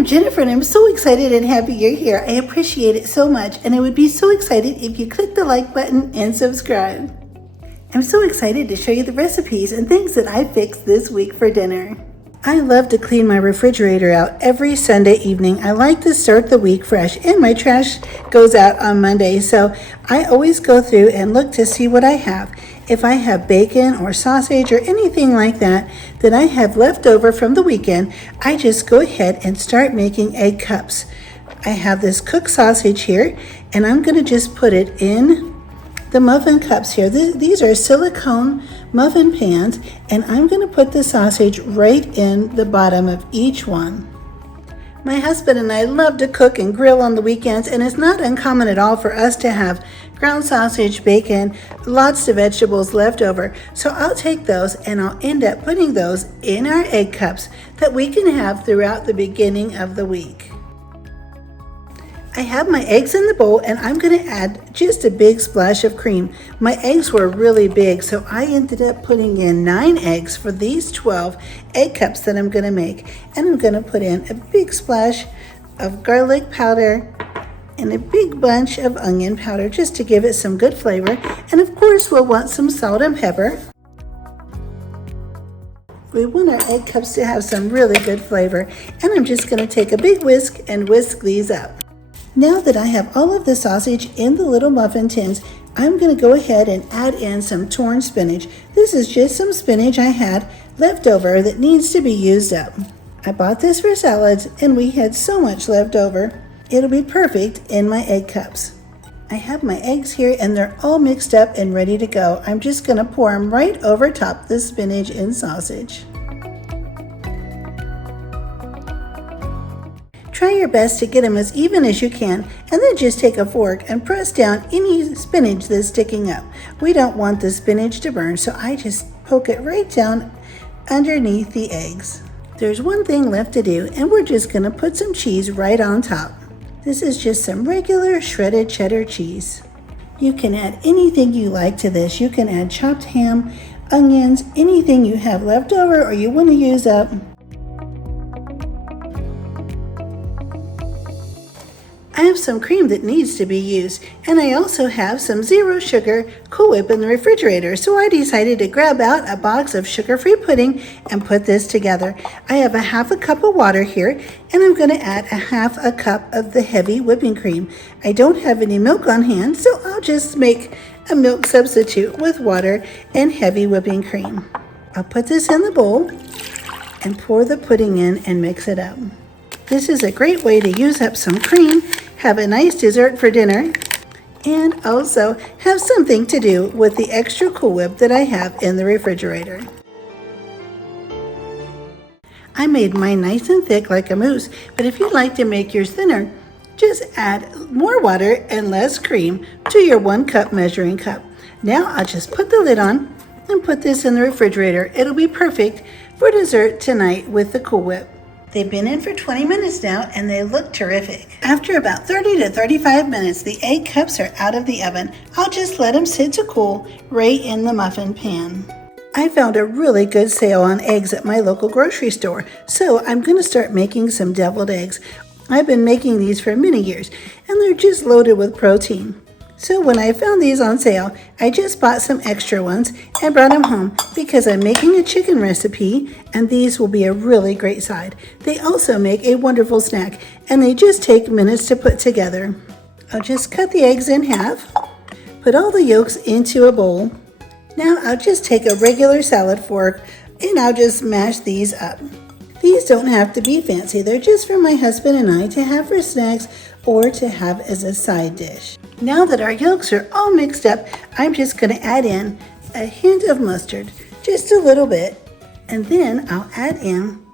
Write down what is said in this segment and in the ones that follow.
I'm Jennifer and I'm so excited and happy you're here. I appreciate it so much and I would be so excited if you click the like button and subscribe. I'm so excited to show you the recipes and things that I fixed this week for dinner. I love to clean my refrigerator out every Sunday evening. I like to start the week fresh and my trash goes out on Monday, so I always go through and look to see what I have. If I have bacon or sausage or anything like that I have left over from the weekend, I just go ahead and start making egg cups. I have this cooked sausage here and I'm going to just put it in the muffin cups here. These are silicone muffin pans and I'm going to put the sausage right in the bottom of each one. My husband and I love to cook and grill on the weekends, and it's not uncommon at all for us to have ground sausage, bacon, lots of vegetables left over. So I'll take those and I'll end up putting those in our egg cups that we can have throughout the beginning of the week. I have my eggs in the bowl and I'm going to add just a big splash of cream. My eggs were really big, so I ended up putting in 9 eggs for these 12 egg cups that I'm going to make. And I'm going to put in a big splash of garlic powder and a big bunch of onion powder just to give it some good flavor. And of course we'll want some salt and pepper. We want our egg cups to have some really good flavor. And I'm just going to take a big whisk and whisk these up. Now that I have all of the sausage in the little muffin tins, I'm going to go ahead and add in some torn spinach. This is just some spinach I had left over that needs to be used up. I bought this for salads and we had so much left over. It'll be perfect in my egg cups. I have my eggs here and they're all mixed up and ready to go. I'm just going to pour them right over top the spinach and sausage. Try your best to get them as even as you can, and then just take a fork and press down any spinach that's sticking up. We don't want the spinach to burn, so I just poke it right down underneath the eggs. There's one thing left to do, and we're just going to put some cheese right on top. This is just some regular shredded cheddar cheese. You can add anything you like to this. You can add chopped ham, onions, anything you have left over or you want to use up. I have some cream that needs to be used, and I also have some zero sugar Cool Whip in the refrigerator, so I decided to grab out a box of sugar-free pudding and put this together. I have a half a cup of water here, and I'm going to add a half a cup of the heavy whipping cream. I don't have any milk on hand, so I'll just make a milk substitute with water and heavy whipping cream. I'll put this in the bowl and pour the pudding in and mix it up. This is a great way to use up some cream, have a nice dessert for dinner, and also have something to do with the extra Cool Whip that I have in the refrigerator. I made mine nice and thick like a mousse, but if you'd like to make yours thinner, just add more water and less cream to your 1 cup measuring cup. Now I'll just put the lid on and put this in the refrigerator. It'll be perfect for dessert tonight with the Cool Whip. They've been in for 20 minutes now and they look terrific. After about 30 to 35 minutes, the egg cups are out of the oven. I'll just let them sit to cool right in the muffin pan. I found a really good sale on eggs at my local grocery store, so I'm going to start making some deviled eggs. I've been making these for many years and they're just loaded with protein. So when I found these on sale, I just bought some extra ones and brought them home because I'm making a chicken recipe and these will be a really great side. They also make a wonderful snack and they just take minutes to put together. I'll just cut the eggs in half, put all the yolks into a bowl. Now I'll just take a regular salad fork and I'll just mash these up. These don't have to be fancy, they're just for my husband and I to have for snacks or to have as a side dish. Now that our yolks are all mixed up, I'm just going to add in a hint of mustard, just a little bit, and then I'll add in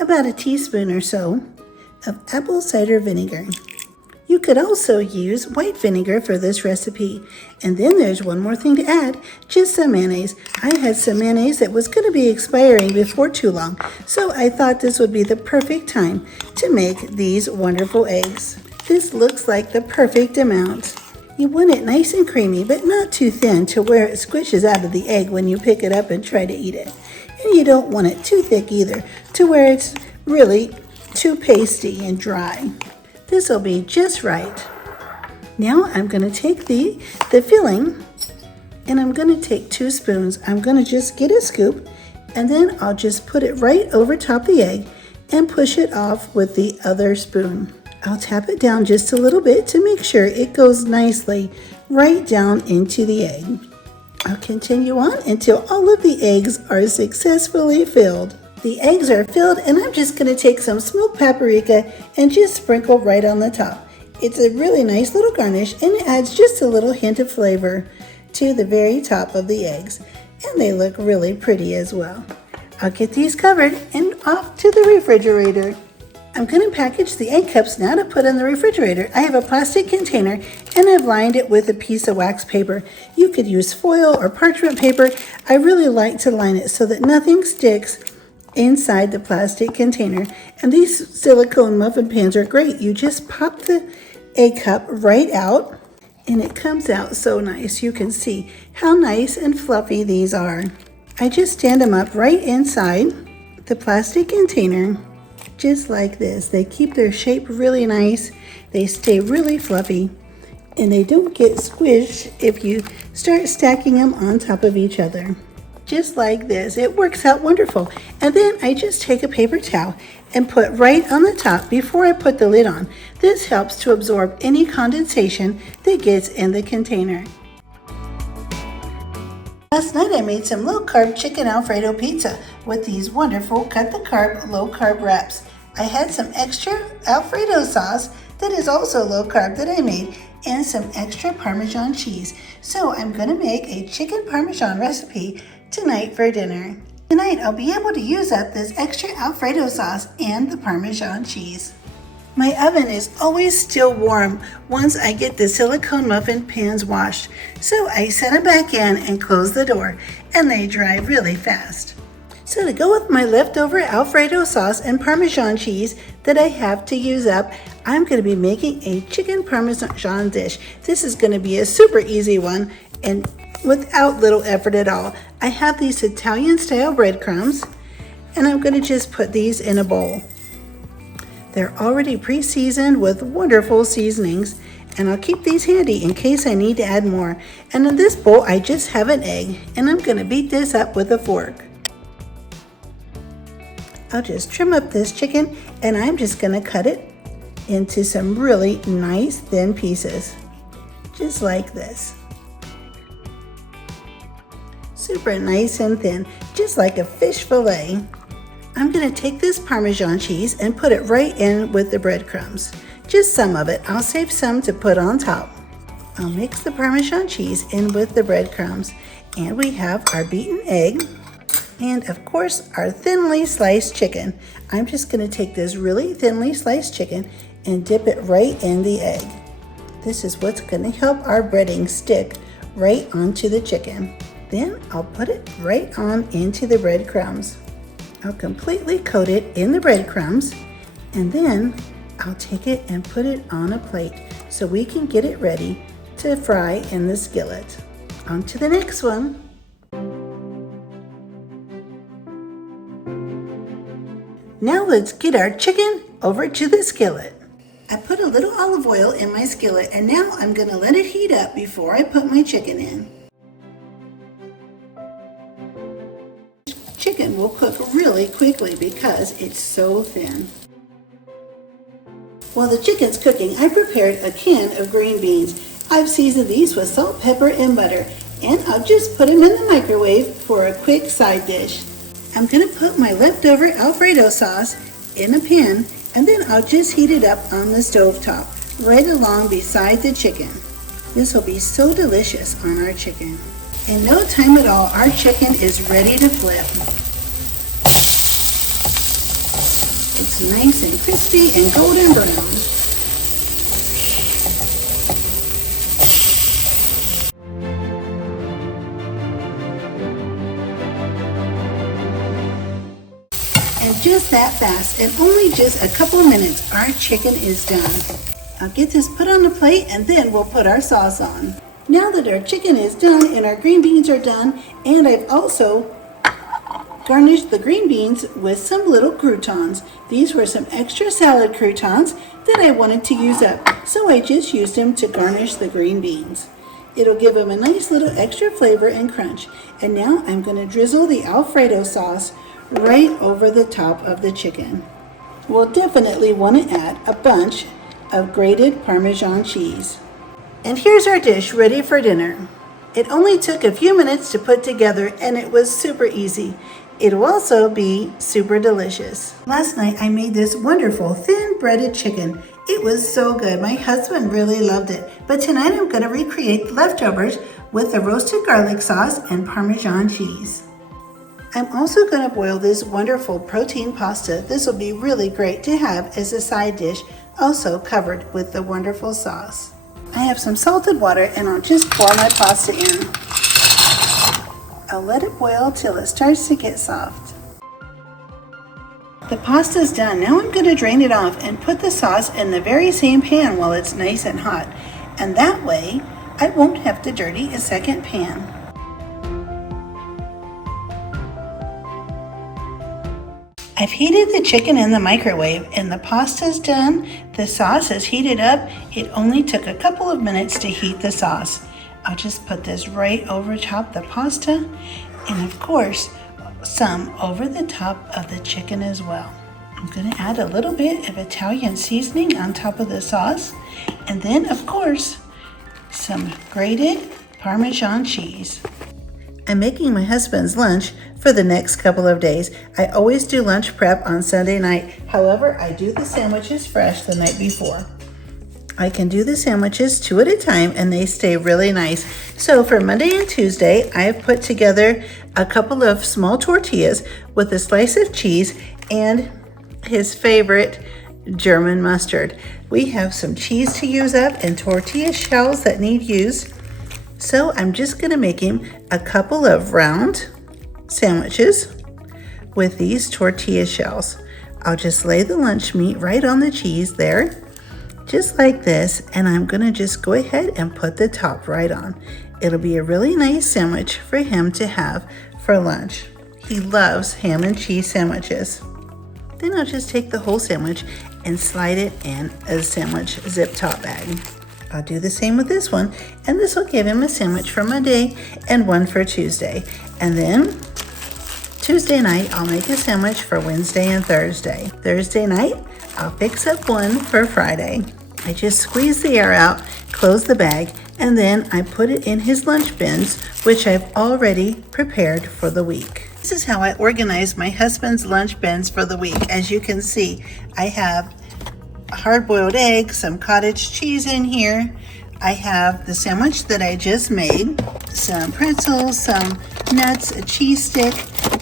about a teaspoon or so of apple cider vinegar. You could also use white vinegar for this recipe. And then there's one more thing to add, just some mayonnaise. I had some mayonnaise that was going to be expiring before too long, so I thought this would be the perfect time to make these wonderful eggs. This looks like the perfect amount. You want it nice and creamy, but not too thin to where it squishes out of the egg when you pick it up and try to eat it. And you don't want it too thick either, to where it's really too pasty and dry. This will be just right. Now I'm going to take the filling, and I'm going to take 2 spoons. I'm going to just get a scoop, and then I'll just put it right over top the egg and push it off with the other spoon. I'll tap it down just a little bit to make sure it goes nicely right down into the egg. I'll continue on until all of the eggs are successfully filled. The eggs are filled, and I'm just going to take some smoked paprika and just sprinkle right on the top. It's a really nice little garnish, and it adds just a little hint of flavor to the very top of the eggs, and they look really pretty as well. I'll get these covered and off to the refrigerator. I'm going to package the egg cups now to put in the refrigerator. I have a plastic container, and I've lined it with a piece of wax paper. You could use foil or parchment paper. I really like to line it so that nothing sticks inside the plastic container. And these silicone muffin pans are great. You just pop the egg cup right out, and it comes out so nice. You can see how nice and fluffy these are. I just stand them up right inside the plastic container, just like this. They keep their shape really nice. They stay really fluffy, and they don't get squished if you start stacking them on top of each other. Just like this. It works out wonderful. And then I just take a paper towel and put right on the top before I put the lid on. This helps to absorb any condensation that gets in the container. Last night I made some low-carb chicken Alfredo pizza with these wonderful cut-the-carb, low-carb wraps. I had some extra Alfredo sauce that is also low-carb that I made, and some extra Parmesan cheese. So I'm going to make a chicken Parmesan recipe tonight for dinner. Tonight I'll be able to use up this extra Alfredo sauce and the Parmesan cheese. My oven is always still warm once I get the silicone muffin pans washed, so I set them back in and close the door, and they dry really fast. So to go with my leftover Alfredo sauce and Parmesan cheese that I have to use up, I'm going to be making a chicken Parmesan dish. This is going to be a super easy one and without little effort at all. I have these Italian style breadcrumbs, and I'm going to just put these in a bowl. They're already pre-seasoned with wonderful seasonings, and I'll keep these handy in case I need to add more. And in this bowl I just have an egg, and I'm going to beat this up with a fork. I'll just trim up this chicken, and I'm just going to cut it into some really nice thin pieces, just like this. Super nice and thin, just like a fish fillet. I'm going to take this Parmesan cheese and put it right in with the breadcrumbs. Just some of it. I'll save some to put on top. I'll mix the Parmesan cheese in with the breadcrumbs, and we have our beaten egg, and of course our thinly sliced chicken. I'm just going to take this really thinly sliced chicken and dip it right in the egg. This is what's going to help our breading stick right onto the chicken. Then I'll put it right on into the breadcrumbs. I'll completely coat it in the breadcrumbs, and then I'll take it and put it on a plate so we can get it ready to fry in the skillet. On to the next one. Now let's get our chicken over to the skillet. I put a little olive oil in my skillet, and now I'm going to let it heat up before I put my chicken in. Chicken will cook really quickly because it's so thin. While the chicken's cooking, I prepared a can of green beans. I've seasoned these with salt, pepper, and butter, and I'll just put them in the microwave for a quick side dish. I'm going to put my leftover Alfredo sauce in a pan, and then I'll just heat it up on the stove top, right along beside the chicken. This will be so delicious on our chicken. In no time at all, our chicken is ready to flip. It's nice and crispy and golden brown. And just that fast, in only just a couple minutes, our chicken is done. I'll get this put on a plate, and then we'll put our sauce on. Now that our chicken is done and our green beans are done, and I've also garnish the green beans with some little croutons. These were some extra salad croutons that I wanted to use up, so I just used them to garnish the green beans. It'll give them a nice little extra flavor and crunch. And now I'm going to drizzle the Alfredo sauce right over the top of the chicken. We'll definitely want to add a bunch of grated Parmesan cheese. And here's our dish ready for dinner. It only took a few minutes to put together and it was super easy. It'll also be super delicious. Last night I made this wonderful thin breaded chicken. It was so good. My husband really loved it. But tonight I'm going to recreate the leftovers with the roasted garlic sauce and Parmesan cheese. I'm also going to boil this wonderful protein pasta. This will be really great to have as a side dish, also covered with the wonderful sauce. I have some salted water and I'll just pour my pasta in. I'll let it boil till it starts to get soft. The pasta's done. Now I'm going to drain it off and put the sauce in the very same pan while it's nice and hot. And that way, I won't have to dirty a second pan. I've heated the chicken in the microwave and the pasta's done. The sauce is heated up. It only took a couple of minutes to heat the sauce. I'll just put this right over top the pasta and of course some over the top of the chicken as well. I'm going to add a little bit of Italian seasoning on top of the sauce and then of course some grated Parmesan cheese. I'm making my husband's lunch for the next couple of days. I always do lunch prep on Sunday night. However, I do the sandwiches fresh the night before. I can do the sandwiches 2 at a time and they stay really nice. So for Monday and Tuesday, I've put together a couple of small tortillas with a slice of cheese and his favorite German mustard. We have some cheese to use up and tortilla shells that need used. So I'm just gonna make him a couple of round sandwiches with these tortilla shells. I'll just lay the lunch meat right on the cheese there, just like this, and I'm gonna just go ahead and put the top right on. It'll be a really nice sandwich for him to have for lunch. He loves ham and cheese sandwiches. Then I'll just take the whole sandwich and slide it in a sandwich zip top bag. I'll do the same with this one, and this will give him a sandwich for Monday and one for Tuesday. And then Tuesday night, I'll make a sandwich for Wednesday and Thursday. Thursday night, I'll fix up one for Friday. I just squeeze the air out, close the bag, and then I put it in his lunch bins, which I've already prepared for the week. This is how I organize my husband's lunch bins for the week. As you can see, I have a hard-boiled egg, some cottage cheese in here. I have the sandwich that I just made, some pretzels, some nuts, a cheese stick,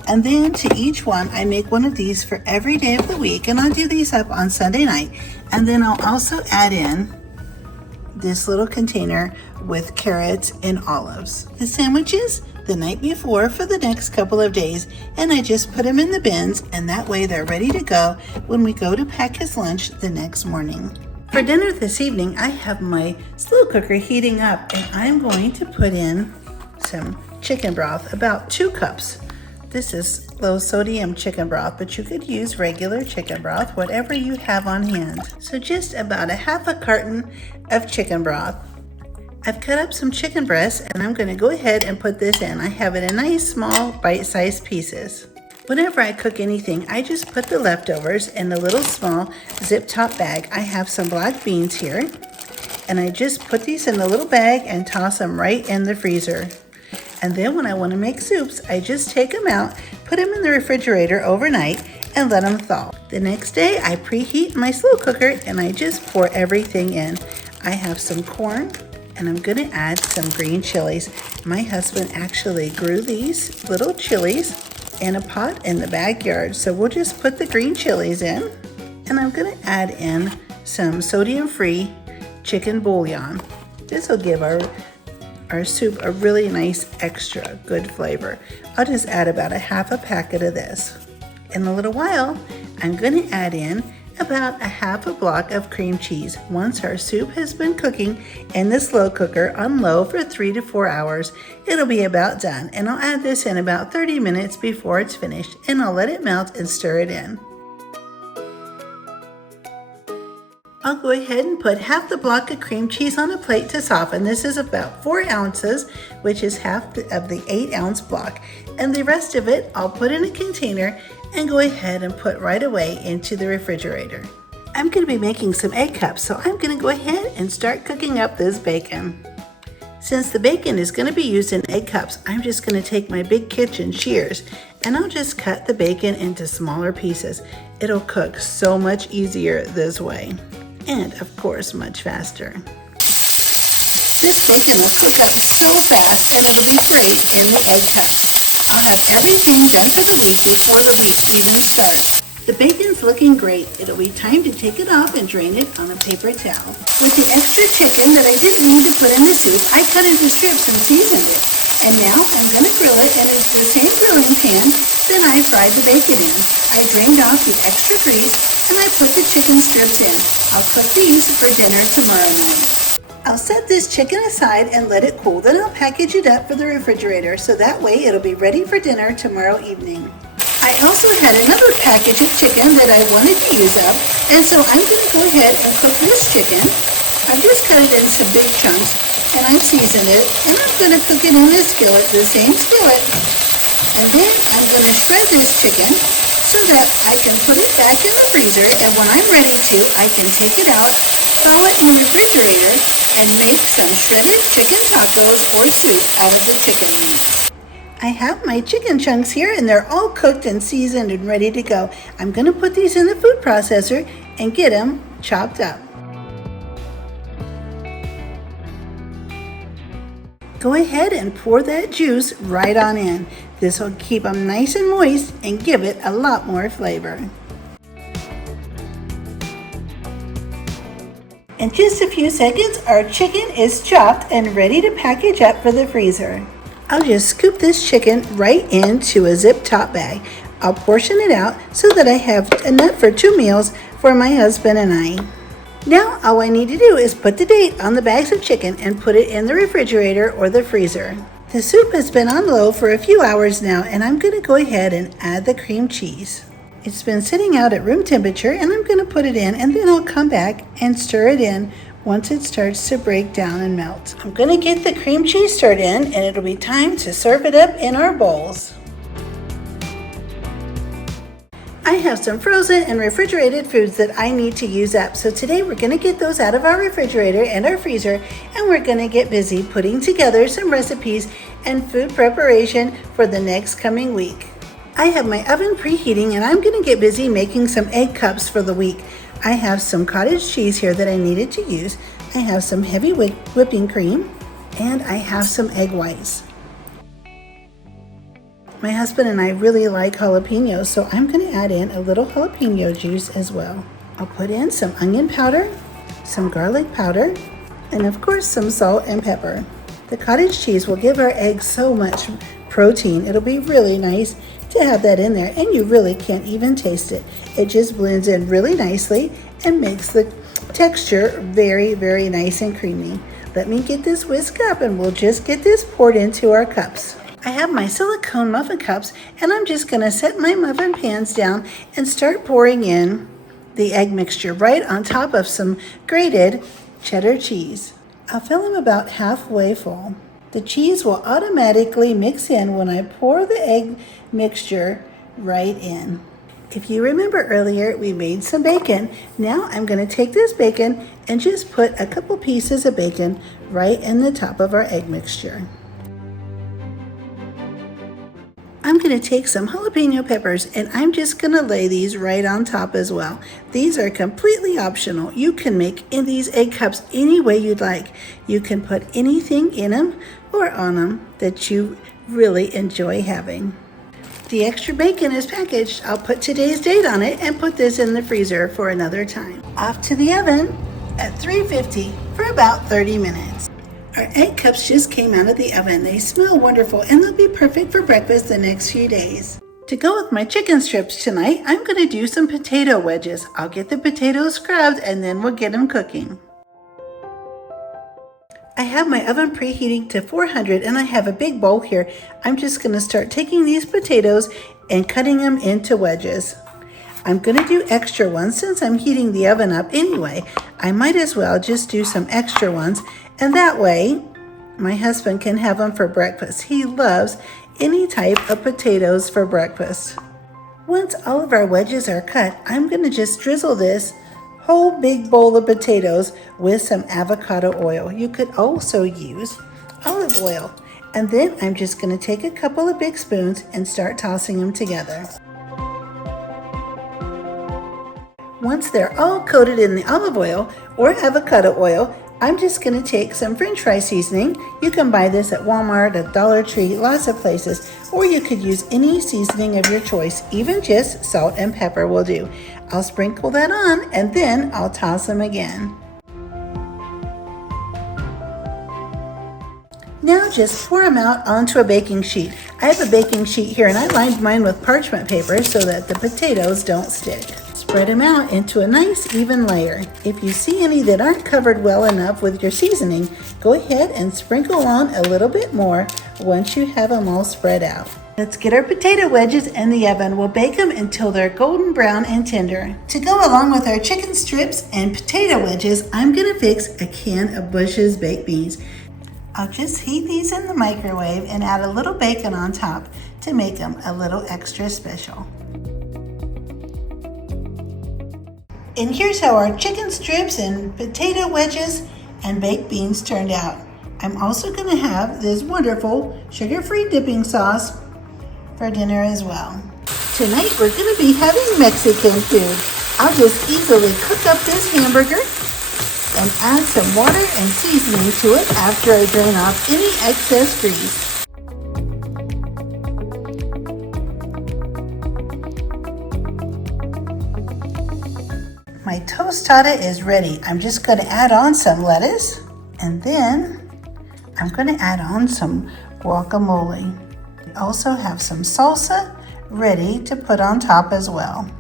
and then to each one, I make one of these for every day of the week, and I'll do these up on Sunday night. And then I'll also add in this little container with carrots and olives. The sandwiches the night before for the next couple of days, and I just put them in the bins, and that way they're ready to go when we go to pack his lunch the next morning. For dinner this evening, I have my slow cooker heating up, and I'm going to put in some chicken broth, about 2 cups. This is low sodium chicken broth, but you could use regular chicken broth, whatever you have on hand. So just about a half a carton of chicken broth. I've cut up some chicken breasts and I'm going to go ahead and put this in. I have it in nice small bite-sized pieces. Whenever I cook anything, I just put the leftovers in a little small zip top bag. I have some black beans here and I just put these in a little bag and toss them right in the freezer. And then when I want to make soups, I just take them out, put them in the refrigerator overnight, and let them thaw. The next day, I preheat my slow cooker and I just pour everything in. I have some corn and I'm gonna add some green chilies. My husband actually grew these little chilies in a pot in the backyard. So we'll just put the green chilies in and I'm gonna add in some sodium-free chicken bouillon. This will give our soup a really nice extra good flavor. I'll just add about a half a packet of this. In a little while, I'm gonna add in about a half a block of cream cheese. Once our soup has been cooking in the slow cooker on low for 3 to 4 hours, it'll be about done, and I'll add this in about 30 minutes before it's finished, and I'll let it melt and stir it in. I'll go ahead and put half the block of cream cheese on a plate to soften. This is about 4 ounces, which is half of the 8-ounce block. And the rest of it, I'll put in a container and go ahead and put right away into the refrigerator. I'm going to be making some egg cups, so I'm going to go ahead and start cooking up this bacon. Since the bacon is going to be used in egg cups, I'm just going to take my big kitchen shears and I'll just cut the bacon into smaller pieces. It'll cook so much easier this way. And of course, much faster. This bacon will cook up so fast and it'll be great in the egg cups. I'll have everything done for the week before the week even starts. The bacon's looking great. It'll be time to take it off and drain it on a paper towel. With the extra chicken that I didn't need to put in the soup, I cut into strips and seasoned it. And now I'm going to grill it in the same grilling pan that I fried the bacon in. I drained off the extra grease and I put the chicken strips in. I'll cook these for dinner tomorrow night. I'll set this chicken aside and let it cool. Then I'll package it up for the refrigerator so that way it'll be ready for dinner tomorrow evening. I also had another package of chicken that I wanted to use up, and so I'm going to go ahead and cook this chicken. I've just cut it in some big chunks and I've seasoned it, and I'm going to cook it in this skillet, the same skillet. And then I'm going to shred this chicken so that I can put it back in the freezer, and when I'm ready to, I can take it out, throw it in the refrigerator, and make some shredded chicken tacos or soup out of the chicken meat. I have my chicken chunks here and they're all cooked and seasoned and ready to go. I'm going to put these in the food processor and get them chopped up. Go ahead and pour that juice right on in. This will keep them nice and moist and give it a lot more flavor. In just a few seconds, our chicken is chopped and ready to package up for the freezer. I'll just scoop this chicken right into a zip top bag. I'll portion it out so that I have enough for 2 meals for my husband and I. Now all I need to do is put the date on the bags of chicken and put it in the refrigerator or the freezer. The soup has been on low for a few hours now, and I'm going to go ahead and add the cream cheese. It's been sitting out at room temperature, and I'm going to put it in, and then I'll come back and stir it in once it starts to break down and melt. I'm going to get the cream cheese stirred in, and it'll be time to serve it up in our bowls. I have some frozen and refrigerated foods that I need to use up, so today we're going to get those out of our refrigerator and our freezer, and we're going to get busy putting together some recipes and food preparation for the next coming week. I have my oven preheating, and I'm going to get busy making some egg cups for the week. I have some cottage cheese here that I needed to use. I have some heavy whipping cream, and I have some egg whites. My husband and I really like jalapenos, so I'm going to add in a little jalapeno juice as well. I'll put in some onion powder, some garlic powder, and of course some salt and pepper. The cottage cheese will give our eggs so much protein. It'll be really nice to have that in there, and you really can't even taste it. It just blends in really nicely and makes the texture very, very nice and creamy. Let me get this whisk up and we'll just get this poured into our cups. I have my silicone muffin cups, and I'm just going to set my muffin pans down and start pouring in the egg mixture right on top of some grated cheddar cheese. I'll fill them about halfway full. The cheese will automatically mix in when I pour the egg mixture right in. If you remember earlier, we made some bacon. Now I'm going to take this bacon and just put a couple pieces of bacon right in the top of our egg mixture. I'm going to take some jalapeno peppers, and I'm just going to lay these right on top as well. These are completely optional. You can make these egg cups any way you'd like. You can put anything in them or on them that you really enjoy having. The extra bacon is packaged. I'll put today's date on it and put this in the freezer for another time. Off to the oven at 350 for about 30 minutes. Our egg cups just came out of the oven. They smell wonderful, and they'll be perfect for breakfast the next few days. To go with my chicken strips tonight, I'm going to do some potato wedges. I'll get the potatoes scrubbed and then we'll get them cooking. I have my oven preheating to 400 and I have a big bowl here. I'm just going to start taking these potatoes and cutting them into wedges. I'm going to do extra ones since I'm heating the oven up anyway. I might as well just do some extra ones, and that way my husband can have them for breakfast. He loves any type of potatoes for breakfast. Once all of our wedges are cut, I'm going to just drizzle this whole big bowl of potatoes with some avocado oil. You could also use olive oil. And then I'm just going to take a couple of big spoons and start tossing them together. Once they're all coated in the olive oil or avocado oil, I'm just going to take some French fry seasoning. You can buy this at Walmart, at Dollar Tree, lots of places, or you could use any seasoning of your choice. Even just salt and pepper will do. I'll sprinkle that on and then I'll toss them again. Now just pour them out onto a baking sheet. I have a baking sheet here and I lined mine with parchment paper so that the potatoes don't stick. Spread them out into a nice even layer. If you see any that aren't covered well enough with your seasoning, go ahead and sprinkle on a little bit more once you have them all spread out. Let's get our potato wedges in the oven. We'll bake them until they're golden brown and tender. To go along with our chicken strips and potato wedges, I'm gonna fix a can of Bush's baked beans. I'll just heat these in the microwave and add a little bacon on top to make them a little extra special. And here's how our chicken strips and potato wedges and baked beans turned out. I'm also going to have this wonderful sugar-free dipping sauce for dinner as well. Tonight we're going to be having Mexican food. I'll just easily cook up this hamburger and add some water and seasoning to it after I drain off any excess grease. My tostada is ready. I'm just going to add on some lettuce and then I'm going to add on some guacamole. I also have some salsa ready to put on top as well.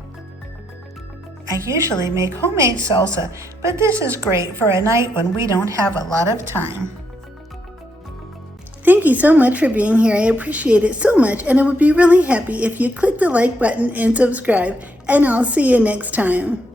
I usually make homemade salsa, but this is great for a night when we don't have a lot of time. Thank you so much for being here. I appreciate it so much, and I would be really happy if you click the like button and subscribe, and I'll see you next time.